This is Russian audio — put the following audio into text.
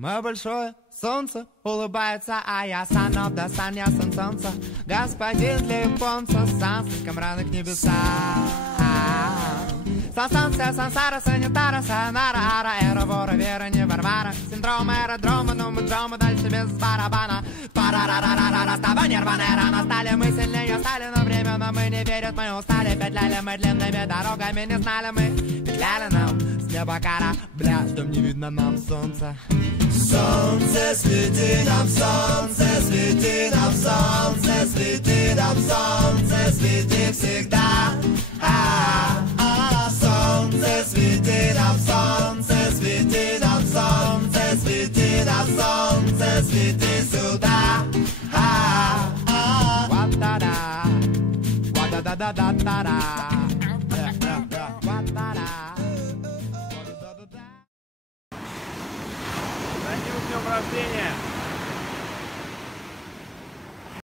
Мое большое солнце улыбается, а я son of the sun, я сын солнца. Господин для японца, сан слишком рано к небесам. Солнце, сансара, санитара, санара, ара, эра, вора, вера, не варвара. Синдром аэродрома, но мы дрома дальше без барабана. Парарарарара, с тобой нерваная рана. Стали мы сильнее, стали, но время нам мы не верят. Мы устали, петляли мы длинными дорогами. Не знали мы, петляли нам с неба корабля, чтоб не видно нам солнца. Солнце свети нам, солнце свети нам, солнце свети нам, солнце свети всегда. Солнце свети нам, солнце свети нам, солнце свети нам, солнце свети сюда. Wa-da-da, wa-da-da-da-da-da-da. С днем рождения!